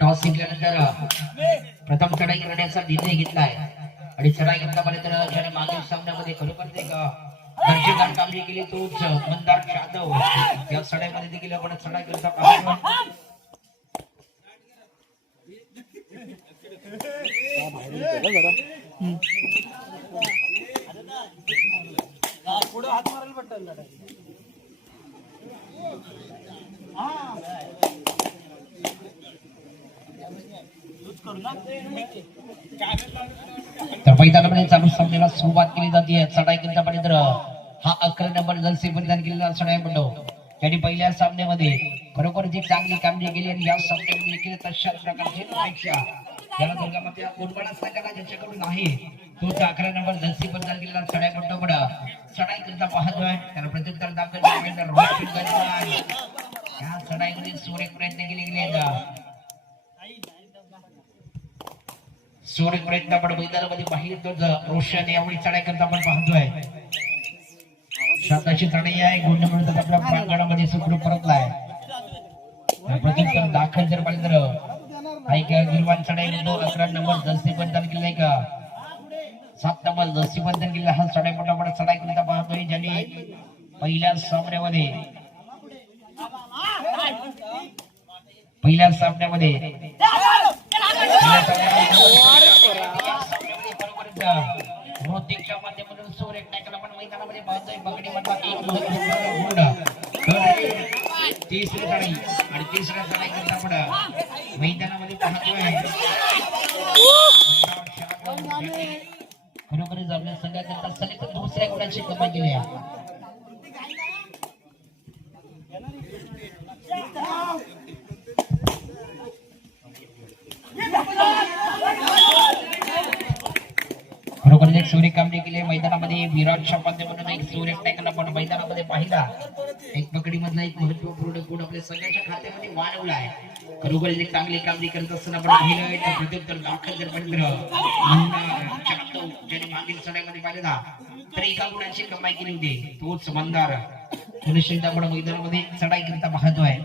Toss जिंकल्यानंतर प्रथम चढाई करण्याचा निर्णय घेतलाय आणि चढाई करण्यापर्यंत ज्याने मागील सामन्यामध्ये खरोखर ते दर्जेदार कामगिरी केली तोच मंदार जाधव या चढाईमध्ये देखील आपण चढाई करता पाहतो. पुढे हात मारायला पटल तर मैदानामध्ये चालू सामन्याला सुरुवात केली जाते. चढाई करण्यापर्यंत हा 11 नंबर जर्सी परिधान केलेला चढाई मंडळ त्यांनी पहिल्या सामन्यामध्ये खरोखर जी चांगली कामगिरी केली आणि या सामन्यामध्ये देखील तशाच प्रकारची अपेक्षा याला दुर्गामाता कोणकोणा संघाला ज्याच्याकडून आहे तोच 11 नंबर जर्सी परिधान केलेला चढाई मंडळ चढाई करता पाहतोय. त्याला प्रत्युत्तर दाखल या चढाईमध्ये सुरेख प्रयत्न केले गेले. सुरेख प्रयत्न आपण मैदानामध्ये पाहिजे रोशन यावेळी चढाई करता आपण पाहतोय. शाताची चढाई आहे गुंड मिळतात आपल्या प्रांगणामध्ये सुखरूप परतलाय. प्रत्युत्तर दाखल जर पाहिजे तर ऐका गिरवान चढाई 11 नंबर जर्सी बंधन केलाय का 7 नंबर जर्सी बंधन केला हा चढाई पटापट चढाई करता पाहतोय. ज्यांनी पहिल्या सामन्यामध्ये रोतिकच्या माध्यमातून सुरेख नायकाला पण मैदानामध्ये पाहतोय. पकडी मधला एक महत्त्वपूर्ण तिसरी चढाई आणि तिसऱ्या चढाई करता आपण मैदानामध्ये पाहतोय. खरोखरच आपल्या संघाकरता सलग दुसऱ्या गुणाची कमाई केली आहे. खरोखर एक सुरेख कामगिरी केली मैदानामध्ये. विराटच्या माध्यमातून एक सुरेख नायकाला आपण मैदानामध्ये पाहिला. एक पकडी मधला एक महत्वपूर्ण गुण आपल्या सगळ्याच्या खात्यामध्ये वाढवला आहे. खरोखर एक चांगली कामगिरी करत असताना आपण पाहिलं तर प्रत्युत्तर दाखल जर पण ज्याने मागील चढाईमध्ये पाहिलेला तर एका गुणाची कमाई केली होती तोच मंदार निश्चित आपण मैदानामध्ये चढाई करता पाहतोय.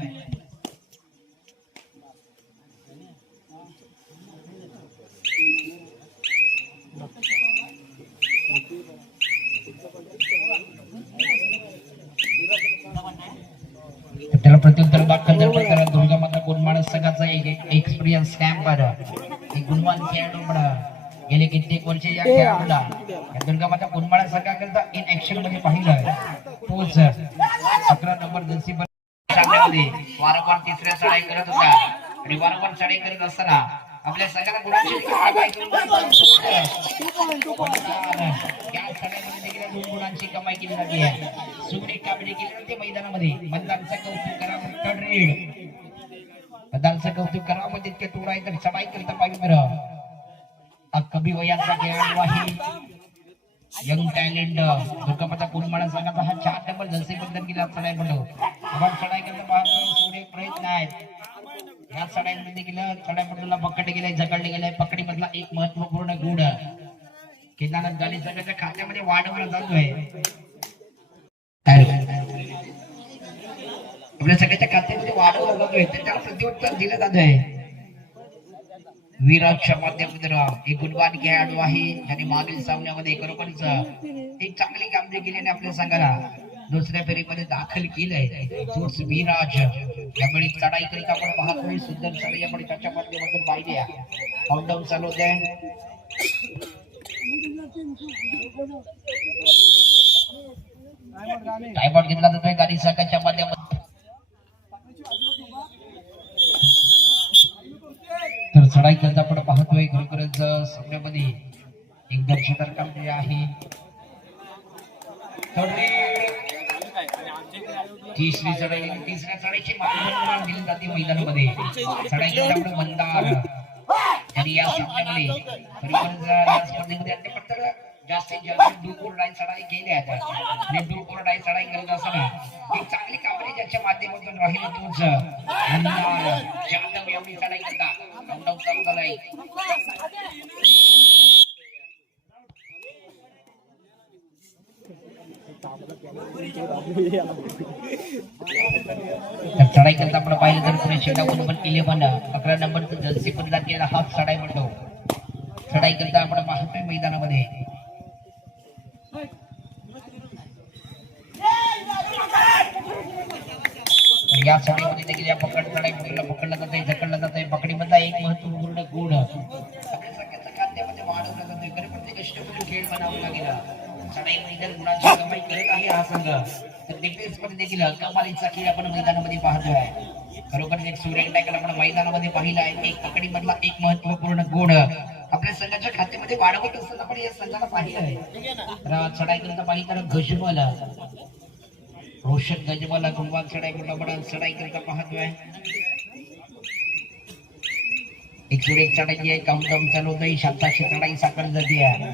त्याला प्रत्युत्तर दाखल जर पण दुर्गामाता कोणमाळ संघाचा एक एक्सपिरियन्स कॅम्पर एक गुणवान खेळाडू गेले कित्येक वर्षे या खेळाडूला दुर्गामाता कोणमाळ संघाकरता इन ऍक्शन मध्ये पाहिलं तोच 11 नंबर जर्सी सामन्यामध्ये वारंवार तिसऱ्या चढाई करत होता आणि वारंवार चढाई करत असताना आपल्या संघाला गुणांची दोन गुणांची कमाई केली जाते. सुरेख कामगिरी केली जाते मैदानामध्ये. मतदारांचं कौतुक करावं रेड मतदारांचं कौतुक करावं तितके तोडाई तर चढाई करता पाहिजे. बरं कमी वयाचा खेळाडू आहे यंग टॅलेंट दुर्गामाता कोणमाळा संघाचा हा 4 नंबर जर्सी बंधन केला चढाई म्हणून आपण चढाई करता पाहतो. सुरेख प्रयत्न आहेत या चढाईमध्ये गेलं. चढाई मंडळाला पकडले गेले झगडले गेले. पकडी मधला एक महत्वपूर्ण गुण केदारनाथ गाली संघाच्या खात्यामध्ये वाढवला जातोय. आपल्या सगळ्याच्या खात्यामध्ये वाढवला जातोय त्याला प्रत्युत्तर दिलं जात आहे. विराटच्या माध्यमातून एक गुणवान खेळाडू आहे ज्याने मागील सामन्यामध्ये खरोखरच एक चांगली कामगिरी केली आणि आपल्या संघाला दुसऱ्या फेरीमध्ये दाखल केलंय तोच विराज. यावेळी चढाई करीत आपण पाहतोय सुंदर चढाई आपण त्याच्या माध्यमातून पाहिली आहे. काउंटडाऊन चालू होते. टाइमआउट घेतला जातोय गाडी संघाच्या माध्यमातून. तर चढाई करता आपण पाहतोय खरोखरच सामन्यामध्ये एक दर्जेदार कामगिरी आहे. तिसरी चढाई तिसऱ्या चढाईची मागणी दिली जाते मैदानामध्ये. चढाई करता आपण मंदार आणि या सामन्यामध्ये खरोखरच या स्पर्धेमध्ये जास्तीत जास्त डूकोरडाई चढाई केल्या आणि डूकोरडाई चढाई करत असताना एक चांगली कामगिरी ज्याच्या माध्यमातून राहिले तोच जाधव एवढी चढाई करता काउंटडाऊन चालू झालाय. चढाई करता आपण पाहिलं तर पुणे शेटा 11 11 नंबरचं जर्सी परिधान केलेला हाफ चढाई म्हणतो. चढाई करता आपण पाहतोय मैदानामध्ये या चढाईमध्ये देखील या पकडलं जाते ढकललं जाते. पकडीमधला एक महत्वपूर्ण गुण आपल्या सगळ्यांच्या खात्यामध्ये वाढवला जातोय. खरं प्रत्येक कष्टकरी खेळ बनावा लागेल. चढाई मैदान गुणाची कमाई करत आहे हा संघ. तर डिफेन्स मध्ये देखील कमालीचा खेळ आपण मैदानामध्ये पाहतोय. खरोखर एक सूर्य टॅकल आपण मैदानामध्ये पाहिला आहे. एक पकडीमधला एक महत्वपूर्ण गुण आपल्या संघाच्या खात्यामध्ये वाढवत असताना आपण या संघाला पाहिलं आहे. तर चढाई करता पाहिलं तर गजबल रोशन गजबला गुणवान चढाई आपण चढाई करता पाहतोय. एक सूर्य एक चढाई आहे. काउंटडाऊन चालू होतं. शांताची चढाई साकारली जाते आहे.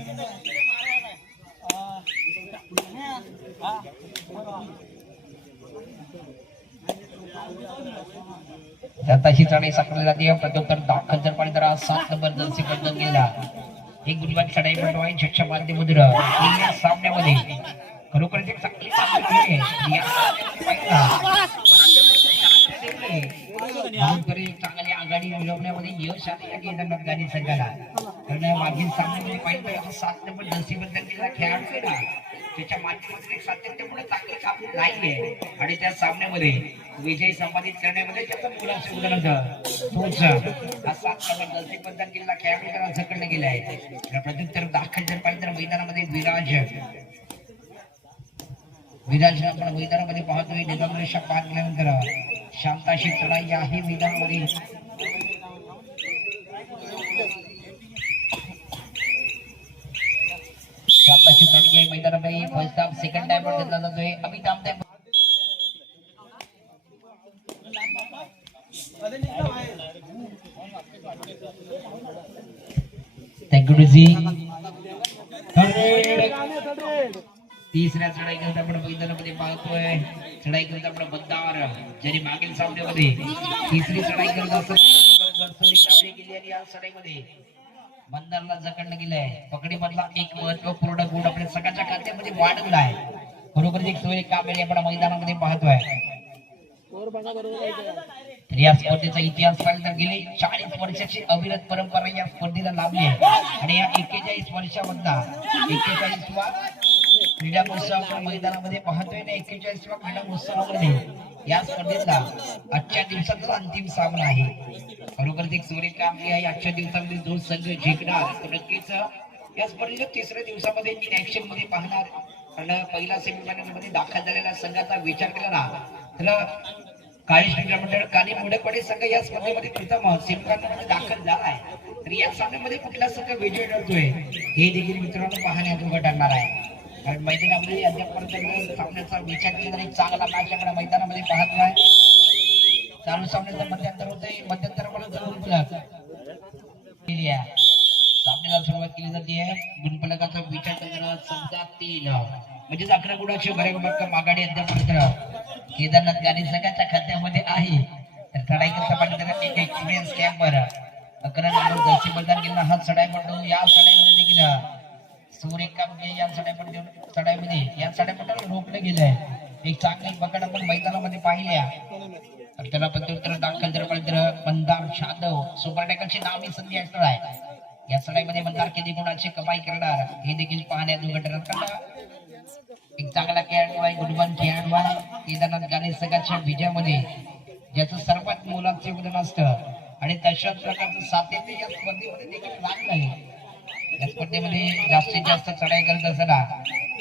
जाताशी चढाई साकारली जाते. प्रत्युत्तर दाखल जर पाणी तर 7 नंबर जर्सी बदलून गेला. एक गुणवान चढाई म्हणतो आहे. छक्ष माध्यमुद्र या सामन्यामध्ये खरोखर एक चांगली कामगिरी चांगली आघाडी मिळवण्यामध्ये यश आले या केदारनाथ गाणी संघाला. कारण मागील सामन्यामध्ये पाहिलं 7 नंबर जर्सी बदल केलेला खेळाडू आहे ना त्याच्या माध्यमातून एक सातत्यपूर्ण चांगली कामगिरी नाहीये आणि त्या सामन्यामध्ये विजय संपादित करण्यामध्ये त्याचं मोलाचं योगदान तोच हा 7 नंबर जर्सी बदल केलेला खेळाडू त्याला झकडला गेलाय. प्रत्युत्तर दाखल जर पाहिलं तर मैदानामध्ये विराज आपण मैदानामध्ये पाहतोय. निजामरेषा पार केल्यानंतर शांताशी चढाई आहे मैदानामध्ये. शांताशी चढाई आहे मैदानामध्ये. फर्स्ट हाफ सेकंड टाइम वर घेतला जातोय. अमिताभ थँक्यू जी. तिसऱ्या चढाई करता आपण मैदानामध्ये पाहतोय. चढाई करता आपण बंदार ज्यांनी मागील सामन्यामध्ये तिसरी चढाई करत असताना गेली आणि या चढाईमध्ये बंदारला जकडलं गेलंय. पकडी मधला एक महत्वपूर्ण गुण आपल्या सगळ्याच्या खात्यामध्ये वाढवला आहे. बरोबर एक सोयी कामेरी आपण मैदानामध्ये पाहतोय. तर या स्पर्धेचा इतिहास पाहिला तर गेली 40 वर्षाची अविरत परंपरा या स्पर्धेला लाभली आहे आणि या 41 वर्षामधला 41वा क्रीडा महोत्सव आपण मैदानामध्ये पाहतोय ना. 41वा क्रीडा महोत्सवामध्ये या स्पर्धेतला आजच्या दिवसाचा अंतिम सामना आहे. खरोखर एक सूर्य कामगिरी आहे. आजच्या दिवसामध्ये जो संघ जिंकणार तो नक्कीच या स्पर्धेच्या तिसऱ्या दिवसामध्ये इन ऍक्शन मध्ये पाहणार. कारण पहिला सेमीफायनल मध्ये दाखल झालेल्या संघाचा विचार केला ना तर काळी क्रीडा मंडळ काली मोडकवाडी संघ या स्पर्धेमध्ये प्रथम सेमीफायनल मध्ये दाखल झाला आहे. तर या सामन्यामध्ये कुठला संघ विजय ठरतोय हे देखील मित्रांनो पाहण्याजोगं ठरणार आहे. कारण मैदानामध्ये अद्यापर्यंत सामन्याचा विचार केला तर एक चांगला मॅच याकडे मैदानामध्ये पाहतोय. चालू सामन्याचं मध्यंतर होतंय. मध्यंतरापर्यंत सामन्याला सुरुवात केली जाते. गुणफलकाचा विचार करताना समजा 3 म्हणजे 11 गुणाची बऱ्यापैकी आघाडी अद्यापर्यंत केदारनाथ गाणी संघाच्या खात्यामध्ये आहे. तर चढाई करता पाहिजे एक एक्सपिरियन्स कॅम्पर 11 नंबर जर्सी बदल केला हा चढाई म्हणतो. या चढाईमध्ये देखील सूर्य कामगिरी या चढाईमध्ये या चढाईमध्ये रोखलं गेलंय. एक चांगली पकड आपण मैदानामध्ये पाहिल्या. तर त्याला प्रत्युत्तर दाखल जर पाहिजे मंदार जाधव सुपर टॅकलची नामी संधी असणार आहे. या चढाईमध्ये मंदार किती गुणाची कमाई करणार हे देखील पाहण्यात एक चांगला खेळाडू आहे. गुणवान खेळाडू आहे. केदारनाथ गाणी संघाच्या विजयामध्ये ज्याचं सर्वात मोलाचं योगदान असतं आणि तशाच प्रकारचं सातत्य या स्पर्धेमध्ये देखील लागलं आहे. या स्पर्धेमध्ये जास्तीत जास्त चढाई करत असताना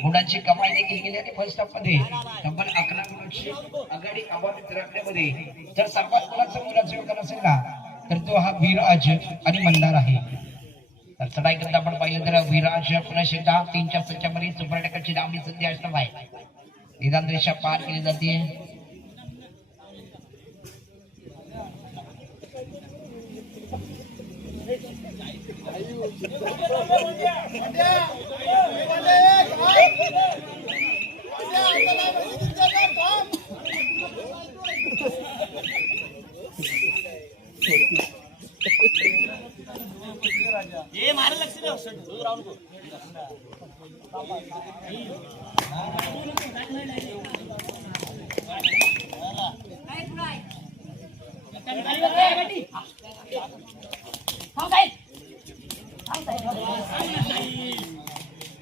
गुणांची कमाई देखील केली आणि फर्स्ट हाफ मध्ये तब्बल 11 गुणांची आघाडी अबाधित राखण्यामध्ये जर सर्वात मोलाचं योगदान असेल ना तर तो हा विराज आणि मंदार आहे. तर चढाई करता आपण पाहिलं तर विराज पुन्हा शेता 3च्या संचामध्ये सुपर टॅकलची नामनी संधी असणार आहे. निदान रेषा पार केली जाते.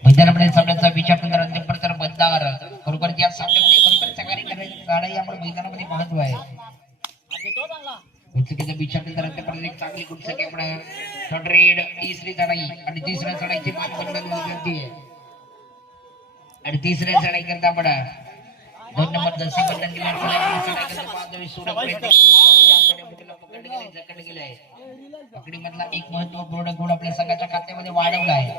मैदानामध्ये सामन्याचा विचार नंतर अंतिम मतदार खरोखर या सामन्यामध्ये खरोखर सकाळी लढाई आपण मैदानामध्ये महत्व आहे. गुणसंख्येचा विचार नंतर अंतिम एक चांगली गुणसंख्या आपण थर्ड रेड तिसरी चढाई आणि तिसऱ्या चढाईची मान बनवण्याची विनंती आहे. आणि तिसऱ्या चढाई करता आपण 2 नंबर जसे बंधन केले जखड गेले पकडी मधला एक महत्वपूर्ण गुण आपल्या संघाच्या खात्यामध्ये वाढवला आहे.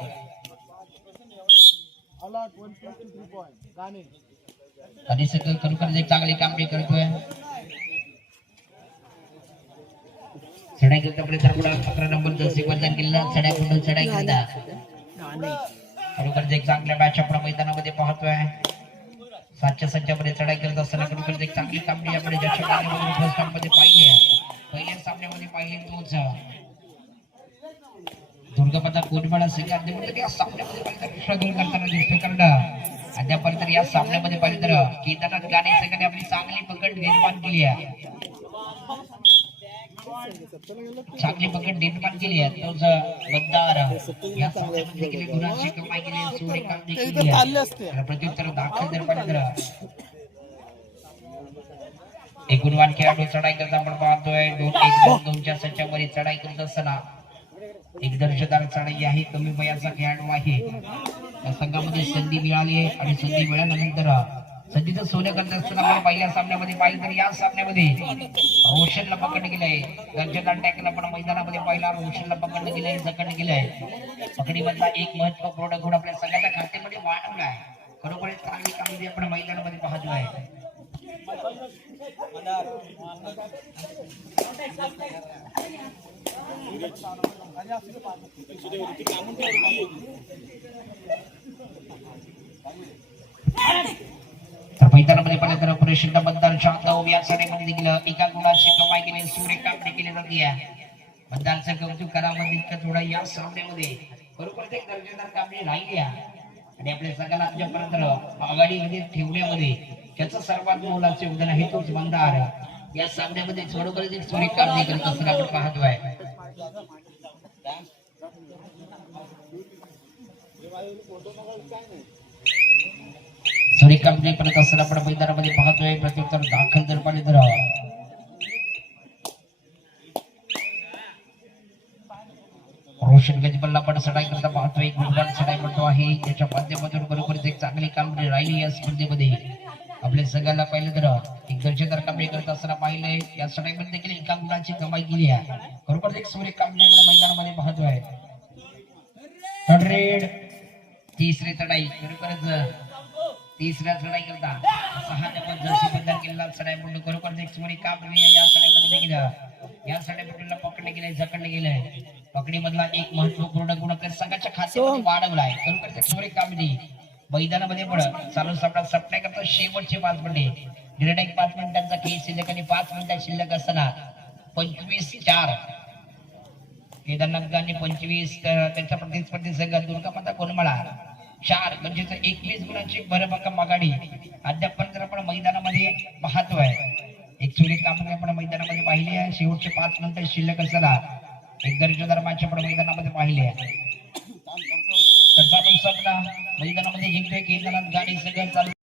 आणि सगळं खरोखर एक चांगली कामगिरी करतोय. चढाई करता पर्यंत 11 नंबर जसे बंधन केलेला चढाई पुढे चढाई करता खरोखर एक चांगल्या मॅच आपण मैदानामध्ये पाहतोय. 7च्या संचामध्ये चढाई करत असताना खरोखर एक चांगली कामगिरी आपण ज्याच्या मध्ये पाहिली आहे. पहिल्या सामन्यामध्ये पाहिले तोच दुर्गापता कोटबाळा सगळ्यांनी या सामन्यामध्ये स्ट्रगल करताना दिसतोय. कारण अद्यापर्यंत या सामन्यामध्ये पाहिलं तर केदारनाथ गाणे सगळ्यांनी आपली चांगली पकड निर्माण केली आहे. चांगली पकड निर्माण केली आहे. तोच मतदार या सामन्यामध्ये देखील गुणांची कमाई केली सोडे काम देखील केली आहे. प्रत्युत्तर दाखल जर पाहिलं तर एक गुणवान खेळाडू चढाई करता आपण पाहतोय. 2-1-2-2च्या संचामध्ये चढाई करत असताना एक दर्जेदार चढाई आहे. कमी वयाचा खेळाडू आहे. या संघामध्ये संधी मिळाली आहे आणि संधी मिळाल्यानंतर संधीचं सोनं करत असताना आपण पहिल्या सामन्यामध्ये पाहिलं तर या सामन्यामध्ये रोशनला पकडलं गेलंय. दर्जेदार टॅकल आपण मैदानामध्ये पाहिला. रोशनला पकडलं गेलंय जखडलं गेलंय. पकडीमधला एक महत्वपूर्ण गुण आपल्या संघाच्या खात्यामध्ये वाढवला आहे. खरोखर चांगली कामगिरी आपण मैदानामध्ये पाहतो आहे. तर मैदानामध्ये पाहिलं तर ऑपरेशन मतदार शांतव या साडीमध्ये देखील एका गुणाची कमाई केली सूर्य कामगिरी केली जाते. मतदारचं कौतुक करामध्ये इतकं थोडा या सामन्यामध्ये बरोबर एक दर्जेदार कामगिरी राहिली आहे. आणि आपल्या संघाला आजपर्यंत आघाडीमध्ये ठेवण्यामध्ये त्याचं सर्वात मोलाचे योगदान आहे तोच मंदार या सामन्यामध्ये थोडंफार एक सूर्य कामगिरी करत असताना आपण पाहतोय. सूर्य कामगिरी करत असताना आपण मैदानामध्ये पाहतोय. प्रत्युत्तर दाखल जर पाहिजे तर रोशन गजबलला पण चढाई करता पाहतोय. गुणवान चढाई म्हणतो आहे. त्याच्या माध्यमातून बरोबर एक चांगली कामगिरी राहिली या स्पर्धेमध्ये. आपल्या संघाला पाहिलं तर एक दर्जेदार कामगिरी करत असताना पाहिलंय. या चढाईमध्ये देखील एका गुणाची कमाई केली आहे. बरोबर एक सूर्य कामगिरी आपण मैदानामध्ये पाहतोय. थर्ड रेड तिसरी चढाई बरोबरच तिसऱ्या चढाई करता 6 नंबर जर्सी बंधन केलेला चढाई म्हणून बरोबर एक सूर्य कामगिरी या चढाईमध्ये देखील या चढाईला पकडले गेले जखडले गेले. पकडी मधला एक महत्वपूर्ण गुण संघाच्या खात्यामध्ये वाढवला आहे. खरोखर एक सूर्य कामगिरी मैदानामध्ये पण चालू सामना सप्लाय करतो. शेवटचे 5 मिनिटे निर्णायक 5 मिनिटांचा खेळ शिल्लक आणि 5 मिनिटात शिल्लक असताना 25-4 केदारनाथ गांधी 25 त्यांच्या प्रतिस्पर्धी संघ दुर्गापता कोलमाळा 4 म्हणजे 21 गुणांची भरभक्कम आघाडी अद्यापर्यंत आपण मैदानामध्ये पाहतोय. एक सूर्य कामगिरी आपण मैदानामध्ये पाहिली आहे. शेवटचे 5 मिनिटं शिल्लक असताना एक दर्जेदार मॅच आपण मैदानामध्ये पाहिली आहे. तर मैदानामध्ये जिंकतोय केदारनाथ गांधी सगळं चालू